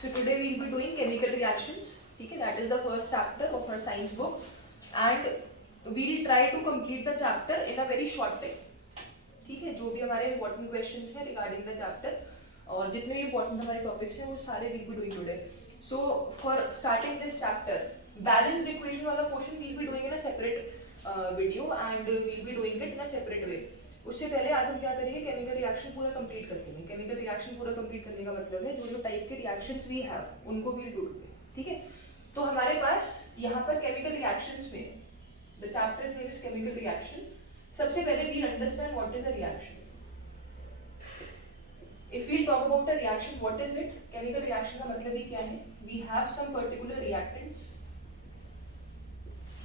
So today we will be doing chemical reactions. ठीक है, that is the first chapter of our science book, and we will try to complete the chapter in a very short time. ठीक है, जो भी हमारे important questions हैं regarding the chapter और जितने भी important हमारे topics हैं वो सारे will be doing today. So for starting this chapter, balanced equation वाला portion we will be doing in a separate video and we will be doing it in a separate way. उससे पहले आज हम क्या करेंगे, केमिकल रिएक्शन पूरा complete कर देंगे. केमिकल रिएक्शन पूरा कंप्लीट करने का मतलब है जो जो टाइप के रिएक्शंस वी हैव उनको वील डू. ठीक है, तो हमारे पास यहाँ पर केमिकल रिएक्शंस में the chapter's name is chemical reaction. सबसे पहले we understand what is a reaction. If we talk about a reaction, what is it? Chemical reaction का मतलब ही क्या है? We have some particular reactants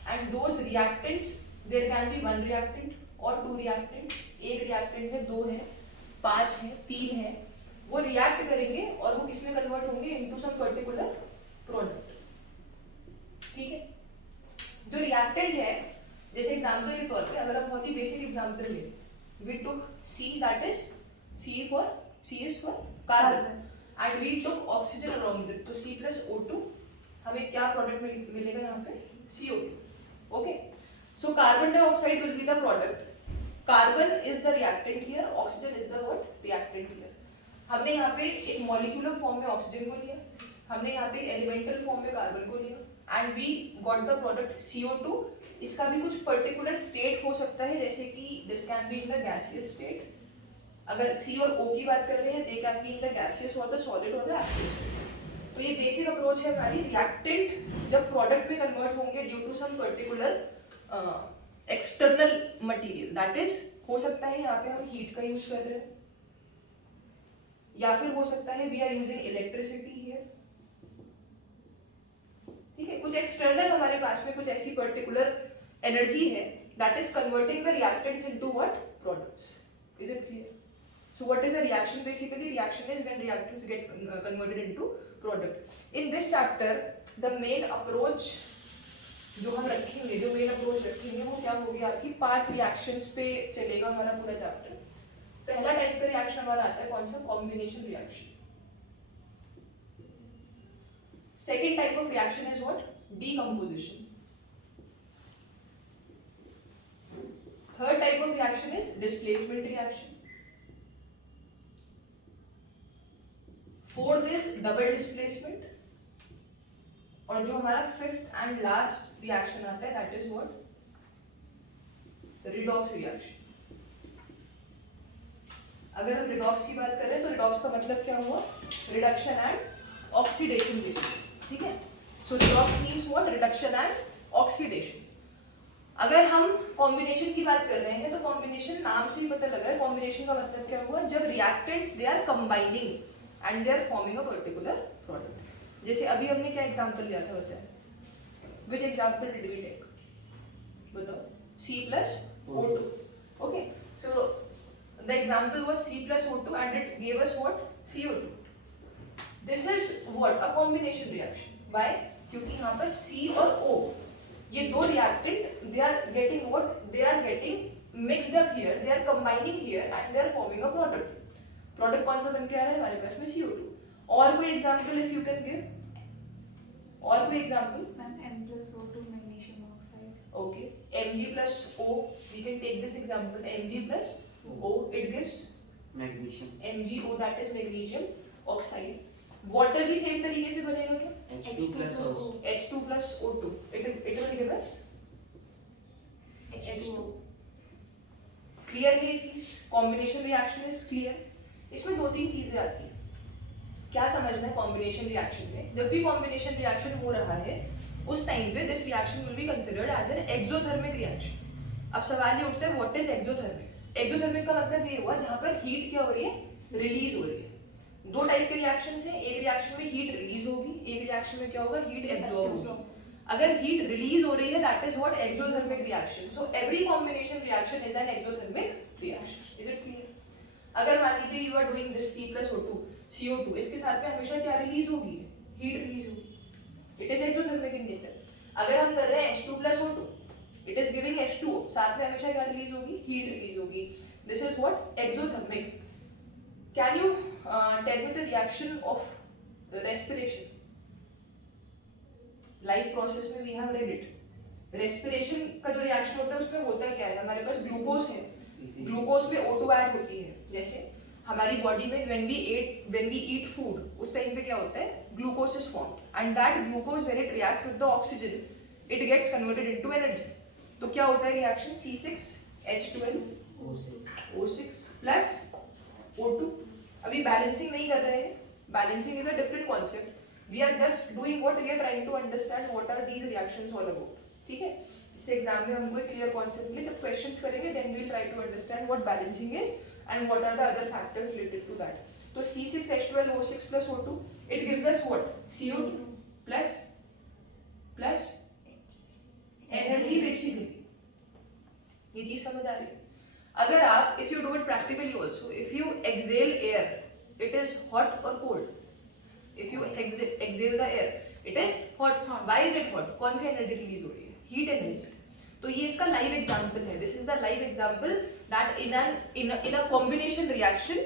and those reactants there can be one reactant और two reactant. एक reactant है, दो है, पांच है, तीन है. वो रिएक्ट करेंगे और वो किसमें कन्वर्ट होंगे? Into some particular product. ठीक है, जो रिएक्टेंट है, जैसे एग्जांपल के तौर पे अगर आप बहुत ही बेसिक एग्जांपल लें, we took C, that is C is for carbon and we took oxygen along with, तो C+O2 हमें क्या प्रोडक्ट मिलेगा यहाँ पे? CO2. Okay, so carbon dioxide will be the product, carbon is the reactant here, oxygen is the what? Reactant here. हमने यहाँ पे एक मॉलिक्यूलर फॉर्म में ऑक्सीजन को लिया, हमने यहाँ पे एलिमेंटल फॉर्म में कार्बन को लिया and we got the product CO2. इसका भी कुछ पर्टिकुलर स्टेट हो सकता है, जैसे कि this can be in the gaseous state. अगर C और O की बात कर रहे हैं, they can be in the gaseous और द सॉलिड और द एक्वस स्टेट. तो ये बेसिक अप्रोच है हमारी. रिएक्टेंट जब प्रोडक्ट में कन्वर्ट होंगे due to some particular external material, that is हो सकता है यहाँ पे हम हीट का यूज कर रहे हैं, या फिर हो सकता है we are using electricity here. ठीक है, कुछ एक्सटर्नल हमारे पास में कुछ ऐसी पर्टिकुलर एनर्जी है that is converting the reactants into what? Products. Is it clear? So what is a reaction? Basically reaction is when reactants get converted into product. In this chapter the main approach जो हम रखेंगे, जो main approach रखेंगे वो क्या होगी आपकी? 5 reactions पे चलेगा हमारा पूरा चैप्टर. पहला टाइप का रिएक्शन हमारा आता है कौन सा? Combination reaction. Second type of reaction is what? Decomposition. Third type of reaction is displacement reaction. Fourth is double displacement. और जो हमारा फिफ्थ एंड लास्ट रिएक्शन आता है that is what? Redox reaction. अगर हम रिडॉक्स की बात कर रहे हैं तो रिडॉक्स का मतलब क्या हुआ? Reduction and oxidation basically. ठीक है, so redox means what? Reduction and oxidation. अगर हम कॉम्बिनेशन की बात कर रहे हैं तो कॉम्बिनेशन नाम से ही पता लग रहा है कॉम्बिनेशन का मतलब क्या हुआ? जब reactants they are combining and they are forming a particular product. जैसे अभी हमने क्या एग्जांपल लिया था बताएं? Which example did we take? बताओ. C+O2. Okay, so the example was C+O2 and it give us what? CO2. This is what? A combination reaction. Why? क्योंकि यहाँ पर C और O ये दो reactant they are getting what? They are getting mixed up here, they are combining here and they are forming a product. Product कौन सा बन के आ रहा है हमारे पास में? CO2. और कोई example if you can give? और कोई example? M+O2 magnesium oxide. Okay, Mg+O, we can take this example. Mg+O, it gives magnesium. MgO, that is magnesium oxide. Water भी सेम तरीके से बनेगा क्या? H2+O. H2+O2, it will give us H2. Clear है ये चीज? Combination reaction is clear. इसमें दो तीन चीजें आती हैं. क्या समझना है कॉम्बिनेशन रिएक्शन में? जब भी कॉम्बिनेशन रिएक्शन हो रहा है उस टाइम पे this reaction will be considered as an exothermic reaction. अब सवाल ये उठता है व्हाट इज एक्सोथर्मिक? एक्सोथर्मिक का मतलब ये हुआ जहां पर हीट क्या हो रही है? रिलीज हो रही है. दो टाइप के रिएक्शंस हैं. एक रिएक्शन में हीट रिलीज होगी, एक रिएक्शन में क्या होगा? हीट एब्जॉर्ब होगी. अगर हीट रिलीज हो रही है that is what? Exothermic reaction. So every combination reaction is N exothermic reaction. Is it clear? अगर मान लीजिए you are doing this C+O2 CO2, इसके साथ में हमेशा क्या रिलीज होगी? हीट रिलीज होगी. It is exothermic in nature. अगर हम कर रहे हैं H2+O2, it is giving H2O, साथ में हमेशा क्या रिलीज होगी? हीट रिलीज होगी. This is what? Exothermic. Can you tell me the reaction of respiration, life process में we have read it. Respiration का जो रिएक्शन होता है उसमें होता क्या है, हमारे पास ग्लूकोज है, ग्लूकोज में O2 ऐड होती है। जैसे हमारी बॉडी में when we eat food, उस टाइम पे क्या होता है, glucose is formed and that glucose when it reacts with the oxygen it gets converted into energy. तो क्या होता है रिएक्शन, C6H12O6 प्लस O2। अभी बैलेंसिंग नहीं कर रहे हैं, balancing is a different concept, we are just doing what we are trying to understand what are these reactions all about. ठीक है, जिससे एग्जाम में हमको एक क्लियर कॉन्सेप्ट मिले, जब क्वेश्चंस करेंगे then we will try to understand what balancing is and what are the other factors related to that. तो C6H12O6 plus O2 it gives us what, CO2 plus energy basically. ये चीज समझ आ रही है? अगर आप if you do it practically also, if you exhale air it is hot और cold, if you exhale the air it is hot. Why is it hot, कौन सी एनर्जी रिलीज हो रही है, हीट एनर्जी। तो ये इसका लाइव एग्जांपल है, this is the live example that in a combination reaction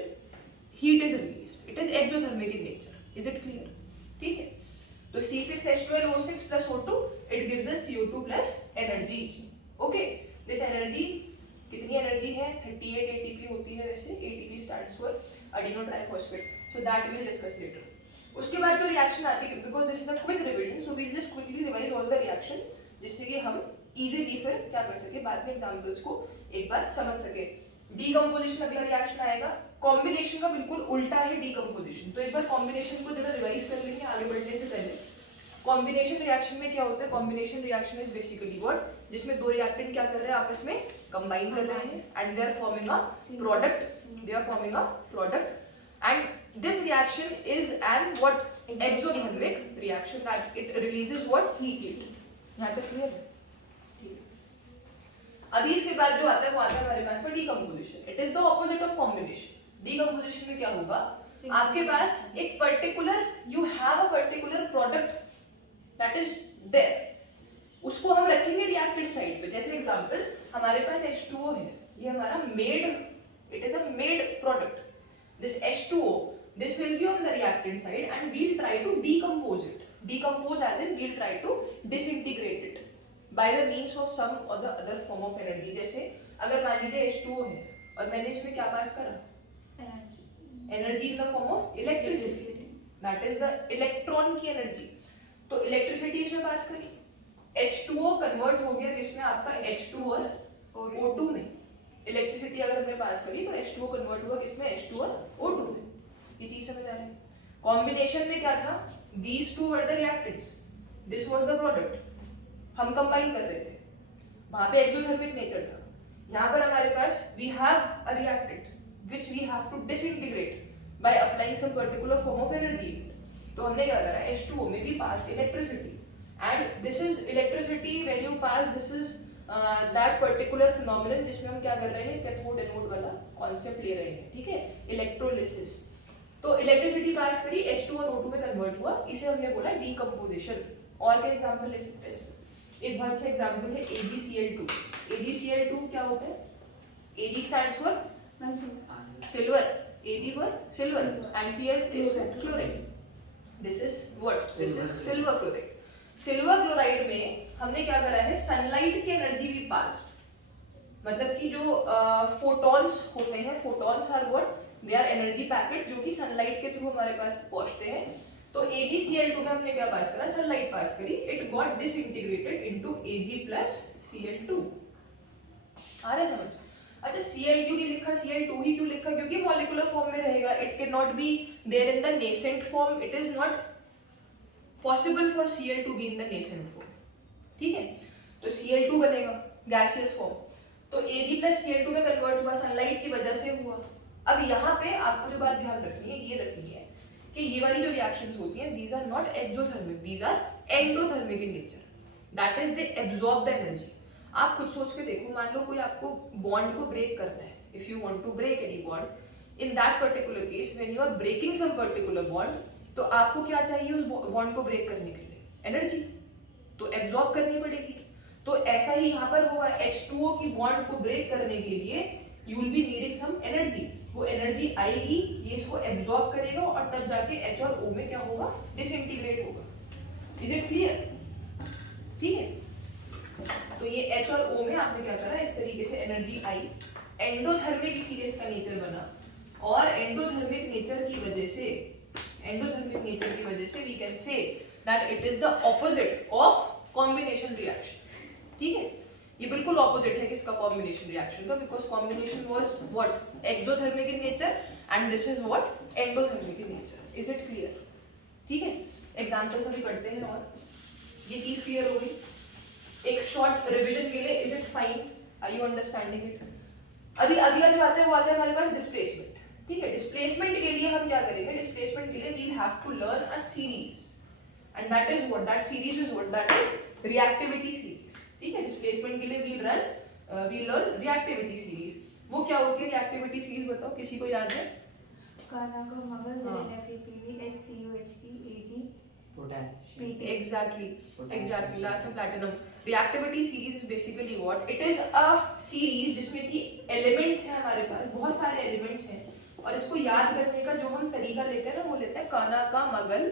heat is released, it is exothermic in nature. Is it clear? ठीक है, तो C6H12O6 plus O2 it gives us CO2 plus energy. Okay, this energy कितनी energy है, 38 ATP होती है वैसे, ATP stands for adenine triphosphate, so that we will discuss later. उसके बाद जो रिएक्शन आती है, because this is a quick revision, so we will just quickly revise all the reactions जिससे कि हम easily फिर क्या कर सके, बाद में एग्जांपल्स को एक बार समझ सके। डीकंपोजिशन अगला रिएक्शन आएगा, कॉम्बिनेशन का बिल्कुल उल्टा है डीकंपोजिशन। तो एक बार कॉम्बिनेशन को जरा रिवाइज कर लेंगे आगे बढ़ने से पहले। कॉम्बिनेशन रिएक्शन में क्या होता है, combination reaction is basically what, जिसमें दो रिएक्टेंट क्या कर रहे हैं, आपस में कंबाइन कर रहे हैं and they are forming a product, they are forming a product and this reaction is an what, exothermic reaction that it releases what, heat. यहां तक क्लियर है? अभी इसके बाद जो आता है वो आता है हमारे पास में decomposition. It is the opposite of combination. Decomposition में क्या होगा, आपके पास एक particular, you have a particular product that is there, उसको हम रखेंगे रिएक्टेंट साइड पे। जैसे एग्जांपल हमारे पास H2O है, ये हमारा made, it is a made product. This H2O, this will be on the reactant side and we'll try to decompose it. Decompose as in we'll try to disintegrate it by the means of some or the other form of energy. जैसे अगर मान लीजिए H2O है और मैंने इसमें क्या पास करा, energy in the form of electricity, that is the electron की एनर्जी। तो इलेक्ट्रिसिटी इसमें पास करी, H2O कन्वर्ट हो गया किसमें, आपका H2 और O2 में। इलेक्ट्रिसिटी अगर हमने पास करी तो H2O कन्वर्ट हुआ किसमें, H2 और O2 में। ये चीज समझ आ रही है? कॉम्बिनेशन में क्या था, these two were the reactants, this was the product, हम कंबाइन कर रहे थे, वहां पे एक्सोथर्मिक नेचर था। यहाँ पर हमारे पास we have a reactant which we have to disintegrate by applying some particular form of energy. तो हमने क्या करा, H2O में भी पास electricity and this is electricity when you pass, this is that particular phenomenon जिसमें हम क्या कर रहे हैं, कैथोड एनोड वाला कॉन्सेप्ट ले रहे हैं। ठीक है, इलेक्ट्रोलिसिस। तो इलेक्ट्रिसिटी पास करी, H2 और O2 में कन्वर्ट हुआ, इसे हमने बोला डीकंपोजिशन। और क्या एग्जांपल ले सकते हैं, एक बहुत अच्छा एग्जांपल है AgCl2। AgCl2 क्या होता है, Ag stands for silver, Ag for silver and Cl is chloride. This is what, this is silver chloride. Silver chloride में हमने क्या करा है, सनलाइट की एनर्जी भी पास, मतलब कि जो फोटॉन्स होते हैं, photons are what, they are energy packet जो कि सनलाइट के थ्रू हमारे पास पहुंचते हैं। तो AgCl2 में हमने क्या पास करा, सनलाइट पास करी, it got disintegrated into Ag plus Cl2। आ रहा है समझ? अच्छा, Cl क्यों नहीं लिखा, Cl2 ही क्यों लिखा, क्योंकि मॉलिक्यूलर फॉर्म में रहेगा, it can not be there in the nascent form, it is not possible for Cl to be in the nascent form। ठीक है, तो Cl2 बनेगा गैसियस फॉर्म, तो Ag plus Cl2 में कन्वर्ट हुआ, सनलाइट की वजह से हुआ। अब यहाँ पे आपको जो बात ध्यान रखनी है, ये रखनी है कि ये वाली जो रिएक्शंस होती हैं, these are not exothermic, these are endothermic in nature, that is they absorb the energy। आप खुद सोच के देखो, मान लो कोई आपको बॉन्ड को ब्रेक करना है, if you want to break any bond, in that particular case when you are breaking some particular bond, तो आपको क्या चाहिए उस बॉन्ड को ब्रेक करने के लिए, एनर्जी तो एब्जॉर्ब करनी पड़ेगी। तो ऐसा ही यहाँ पर होगा, H2O की बॉन्ड को ब्रेक करने के लिए you will be needing some energy, वो एनर्जी आएगी, ये इसको एब्जॉर्ब करेगा और तब जाके H और O में क्या होगा, डिसइंटीग्रेट होगा। Is it clear? ठीक है, तो ये H और O में आपने क्या करा, इस तरीके से एनर्जी आई, एंडोथर्मिक इसीलिए इसका नेचर बना, और एंडोथर्मिक नेचर की वजह से we can say that it is the opposite of combination reaction. ठीक है, ये बिल्कुल ऑपोजिट है किसका, कॉम्बिनेशन रिएक्शन का, because combination was what, exothermic in nature and this is what, endothermic in nature. Is it clear? ठीक है, examples अभी करते हैं और ये चीज क्लियर हो गई। एक शॉर्ट रिवीजन के लिए, is it fine, are you understanding it? अभी अगला जो आता है वो आता है हमारे पास डिस्प्लेसमेंट। ठीक है, डिस्प्लेसमेंट के लिए हम क्या करेंगे, डिस्प्लेसमेंट के लिए we have to learn a series and that is what, that series is what, that is reactivity series. ठीक है, डिस्प्लेसमेंट के लिए वी लर्न रिएक्टिविटी सीरीज। वो क्या होती है रिएक्टिविटी सीरीज, बताओ, किसी को याद है? Kanaka, Magal, हाँ। ZnFePV, HCuHT, Ag, Potassium. Exactly. Last में platinum. Reactivity series is basically what? It is a series जिसमें कि elements हैं हमारे पास, बहुत सारे elements हैं, और इसको याद करने का जो हम तरीका लेते हैं ना, वो लेते हैं कानाका मगल,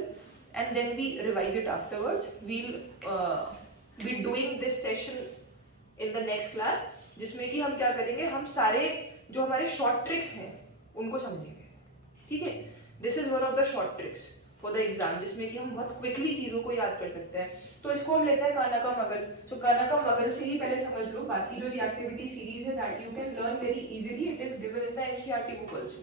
and then we revise it afterwards. We'll be doing this session in the next class, जिसमें कि हम क्या करेंगे, हम सारे जो हमारे शॉर्ट ट्रिक्स हैं उनको समझेंगे। ठीक है, this is one of the short tricks for the exam, जिसमें कि हम बहुत क्विकली चीजों को याद कर सकते हैं। तो इसको हम लेते हैं कानाका मगल। सो कानाका मगल से ही पहले समझ लो, बाकी जो रिएक्टिविटी सीरीज है that you can learn very easily, it is given in the NCERT book also.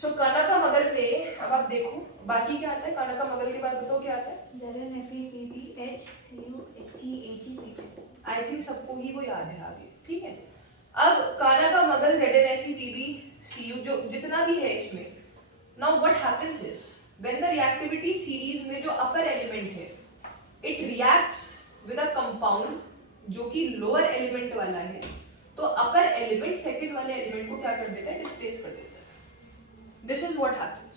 So कानाका मगल पे अब आप देखो बाकी क्या आता है, कानाका मगल के बाद बताओ क्या आता है? ZnFePV, HCuHT, Ag, Pk। I think सबको ही वो याद है आगे। ठीक है, अब कानाका मगल, ZnFePV, Cu जो जितना भी है इसमें, now what happens is when the reactivity series में जो अपर एलिमेंट है it reacts with a compound जो कि लोअर एलिमेंट वाला है, तो अपर एलिमेंट सेकंड वाले एलिमेंट को क्या कर देता है, डिस्प्लेस कर देता है। This is what happens.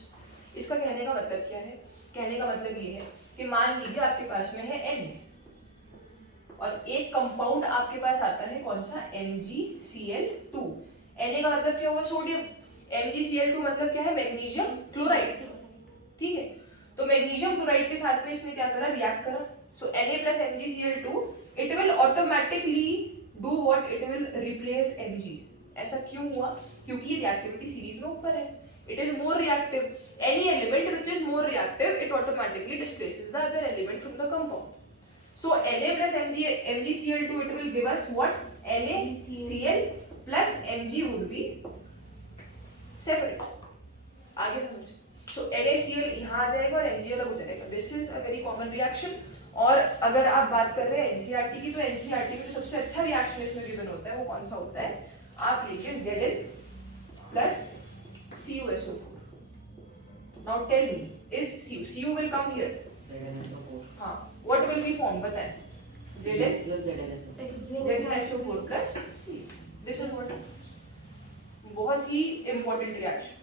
इसका कहने का मतलब क्या है, कहने का मतलब ये है कि मान लीजिए आपके पास में है N और एक कंपाउंड आपके पास आता है कौन सा, MgCl2। Na का मतलब क्या हुआ, सोडियम। MgCl2 मतलब क्या है, मैग्नीशियम क्लोराइड। ठीक है, तो मैग्नीशियम क्लोराइड के साथ में इसने क्या करा, रिएक्ट करा। सो Na plus MgCl2 it will automatically do what, it will replace Mg। ऐसा क्यों हुआ, क्योंकि ये रिएक्टिविटी सीरीज में ऊपर है, it is more reactive. Any element which is more reactive, it automatically displaces the other element from the compound. So Na plus MgCl2 it will give us what, NaCl plus Mg would be separate. आगे समझो। So NaCl यहाँ आ जाएगा और Mg अलग हो जाएगा। This is a very common reaction. और अगर आप बात कर रहे हैं NCERT की, तो NCERT में सबसे अच्छा रिएक्शन इसमें गिवन होता है, वो कौन सा होता है, आप लीजिए Zn plus CuSO4. Now tell me, is Cu will come here? ZnSO4. हाँ, what will be formed, बताएं? Zn plus ZnSO4. ZnSO4 plus Cu. This is what happens. बहुत ही important reaction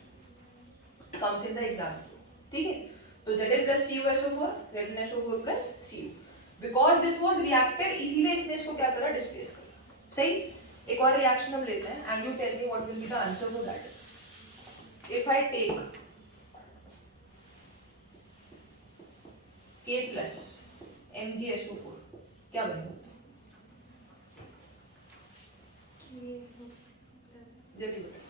comes in the exam. ठीक है, तो Zn plus CuSO4, ZnSO4 plus Cu. Because this was reactive, इसीलिए इसने इसको क्या करा, डिस्प्लेस करा। सही। एक और रिएक्शन हम लेते हैं and you tell me what will be the answer for that. If I take K plus MgSO4 क्या बनेगा, जल्दी बताओ।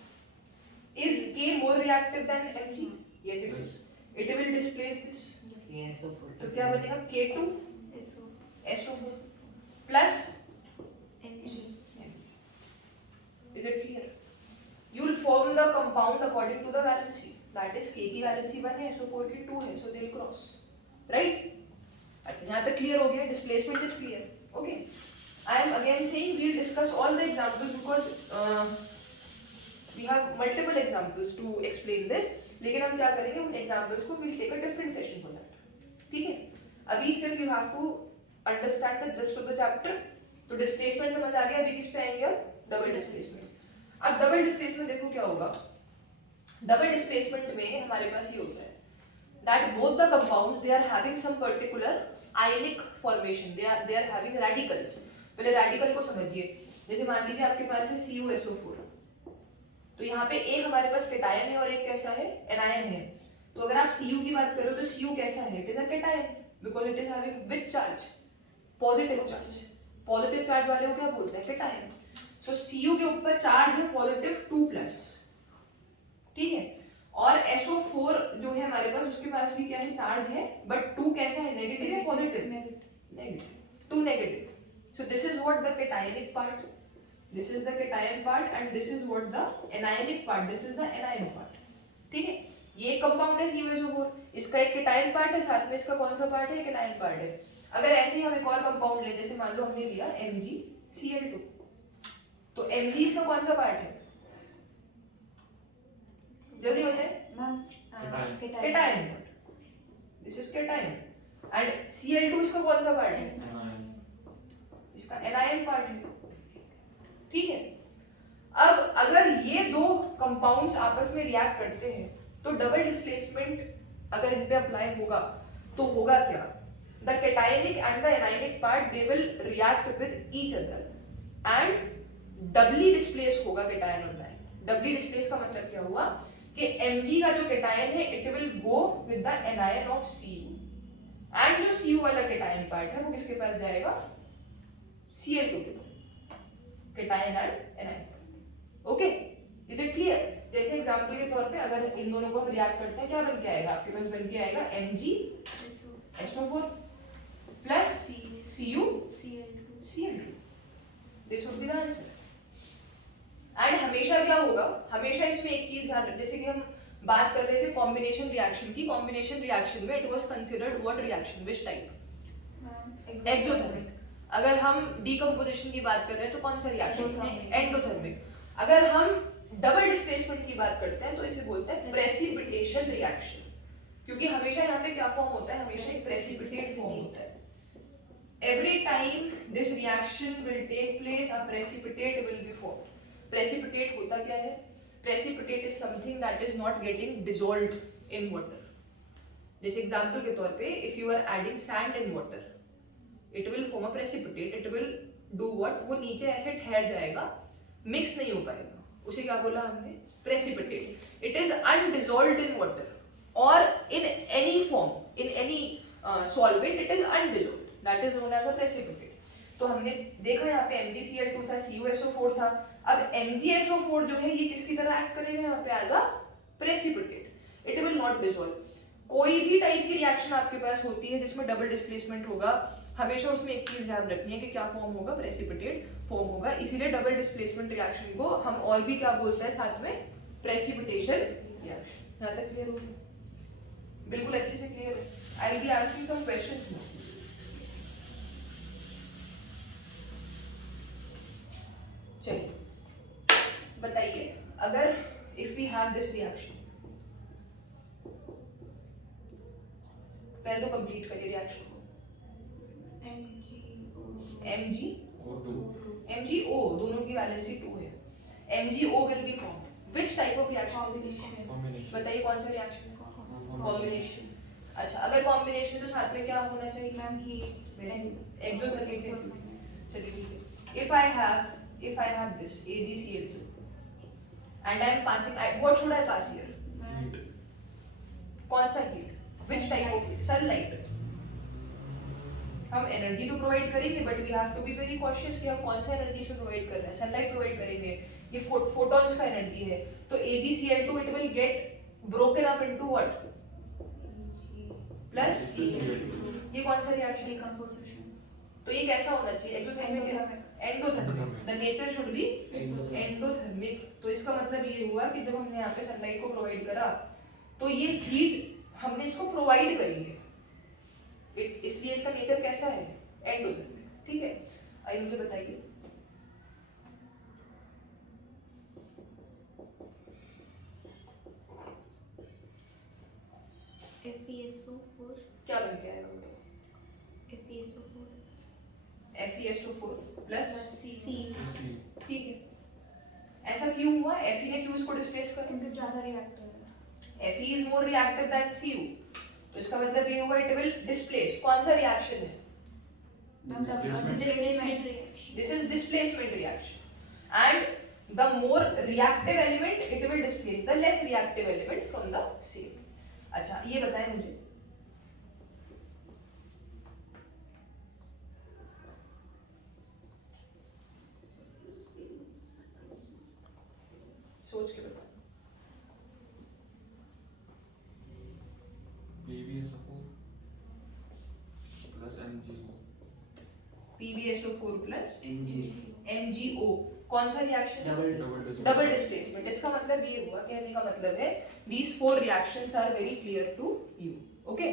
Is K more reactive than Mg? Yes it is. It will displace this. KSO4. तो क्या बनेगा, K2 SO4 plus Mg. Is it clear? You will form the compound according to the valency. That is K की valency 1 है, SO4 की 2 है, so they will cross. Right? अच्छा, यहाँ तक clear हो गया, displacement is clear. Okay. I am again saying we will discuss all the examples because we have multiple examples to explain this. लेकिन हम क्या करेंगे, उन examples को we will take a different session for that. ठीक है? अभी सिर्फ you have to understand the gist of the chapter. तो displacement समझ आ गया, अभी किस पे आएंगे अब, double displacement. अब डबल डिस्प्लेसमेंट देखो क्या होगा। डबल डिस्प्लेसमेंट में हमारे पास ये होता है that both the compounds they are having some particular ionic formation, they are having radicals. पहले रेडिकल को समझिए, जैसे मान लीजिए आपके पास है CuSO4, तो यहाँ पे एक हमारे पास केटायन है और एक कैसा है, एनायन है। तो अगर आप Cu की बात करो तो Cu कैसा है, it is a cation because it is having which charge, positive charge. Positive charge वाले को क्या बोलते हैं, केटायन। सो Cu के ऊपर चार्ज है पॉजिटिव 2+, ठीक है। और SO4 जो है हमारे पास, उसके पास भी क्या है, चार्ज है, बट 2 कैसा है, नेगेटिव या positive, negative, 2 negative. So this is what the cationic part, this is the cation part and this is what the anionic part, this is the anion part, ठीक है। ये कंपाउंड है CuSO4, इसका एक cation part है, साथ में इसका कौन सा पार्ट है, एक anion part है। अगर ऐसे ही हम एक और कंपाउंड लें, जैसे मान लो हमने लिया MgCl2, तो Mg इसका कौन सा पार्ट है, जल्दी बताएं। cation part, this is cation and Cl2 इसका कौन सा पार्ट है, इसका anion part है, ठीक है। अब अगर ये दो कंपाउंड्स आपस में रिएक्ट करते हैं तो डबल डिस्प्लेसमेंट अगर इन पे अप्लाई होगा तो होगा क्या, the cationic and the anionic part they will react with each other and doubly displace होगा cation और anion। doubly displace का मतलब क्या हुआ कि Mg का जो cation है it will go with the anion of Cu and जो Cu वाला cation part है वो किसके पास जाएगा, Cl2 के पास, cation and anion। Okay, is it clear. जैसे एग्जांपल के तौर पे अगर इन दोनों को हम रिएक्ट करते हैं, क्या बन के आएगा, आपके पास बन के आएगा MgSO4 plus CuCl2, this would be the answer. And हमेशा क्या होगा, हमेशा इसमें एक चीज ध्यान रखना, जैसे कि हम बात कर रहे थे कॉम्बिनेशन रिएक्शन की, कॉम्बिनेशन रिएक्शन में it was considered what reaction, which type, exothermic. अगर हम डीकंपोजिशन की बात कर रहे हैं तो कौन सा रिएक्शन, एंडोथर्मिक। अगर हम डबल डिस्प्लेसमेंट की बात करते हैं तो इसे बोलते हैं प्रेसिपिटेशन रिएक्शन, क्योंकि हमेशा यहाँ पे क्या फॉर्म होता है, हमेशा एक प्रेसिपिटेट फॉर्म होता है। Every time this reaction will take place a precipitate will be formed. Precipitate होता क्या है, precipitate is something that is not getting dissolved in water. जैसे एग्जांपल के तौर पे if you are adding sand in water it will form a precipitate, it will do what, वो नीचे ऐसे ठहर जाएगा, मिक्स नहीं हो पाएगा, उसे क्या बोला हमने, precipitate। it is undissolved in water or in any form, in any solvent it is undissolved, that is known as a precipitate। तो हमने देखा यहाँ पे MgCl2 था, CuSO4 था। अब MgSO4 जो है ये किसकी तरह एक्ट करेगा यहाँ पे, as a precipitate, it will not dissolve। कोई भी टाइप की रिएक्शन आपके पास होती है जिसमें डबल डिस्प्लेसमेंट होगा, हमेशा उसमें एक चीज ध्यान रखनी है कि क्या फॉर्म होगा, प्रेसिपिटेट फॉर्म होगा। इसीलिए डबल डिस्प्लेसमेंट रिएक्शन को हम और भी क्या बोलते हैं साथ में, प्रेसिपिटेशन रिएक्शन। यहाँ तक क्लियर हो गया, बिल्कुल अच्छे से क्लियर है। I will be asking some questions now. चलिए बताइए, अगर if we have this reaction, पहले तो कंप्लीट करिए रिएक्शन को। MgO, दोनों की वैलेंसी 2 है। MgO will be formed। Which type of reaction is this? बताइए कौन सा रिएक्शन, कॉम्बिनेशन। अच्छा, अगर कॉम्बिनेशन तो साथ में क्या होना चाहिए, एक्सोथर्मिक। चलिए ठीक है। If I have this AgCl2 and I am passing, what should I pass here? कौन सा heat, which type of heat, sunlight। हम एनर्जी तो प्रोवाइड करेंगे but we have to be very cautious कि हम कौन सा एनर्जी इसमें प्रोवाइड कर रहे हैं। सनलाइट प्रोवाइड करेंगे, ये फोटॉन्स का एनर्जी है, तो AgCl2 it will get broken up into what, plus ये कौन सा रिएक्शन, डिकम्पोजिशन। तो ये कैसा होना चाहिए, exothermic, endothermic. The nature should be endothermic. तो इसका मतलब ये हुआ कि जब हमने यहाँ पे सनलाइट को प्रोवाइड करा तो ये हीट हमने इसको प्रोवाइड करी है, इसलिए इसका नेचर कैसा है, एंडोथर्मिक। ठीक है, आइए मुझे बताइए FeSO4 क्या बन के आएगा, बताओ। FeSO4 plus C। ठीक है, ऐसा क्यों हुआ, Fe ने क्यों इसको डिस्प्लेस कर, क्योंकि ज्यादा रिएक्ट है। Fe is more reactive than Cu, तो इसका मतलब ये हुआ इट विल डिस्प्लेस। कौन सा रिएक्शन है, displacement reaction. This is displacement reaction. And the more reactive element it will displace the less reactive element from the same. अच्छा ये बताएं मुझे सोच के बताओ PbSO4 plus MgO. PbSO4 plus NG MgO कौन सा रिएक्शन डबल डिस्प्लेसमेंट. इसका मतलब ये हुआ, कहने का मतलब है these four reactions are very clear to you. Okay.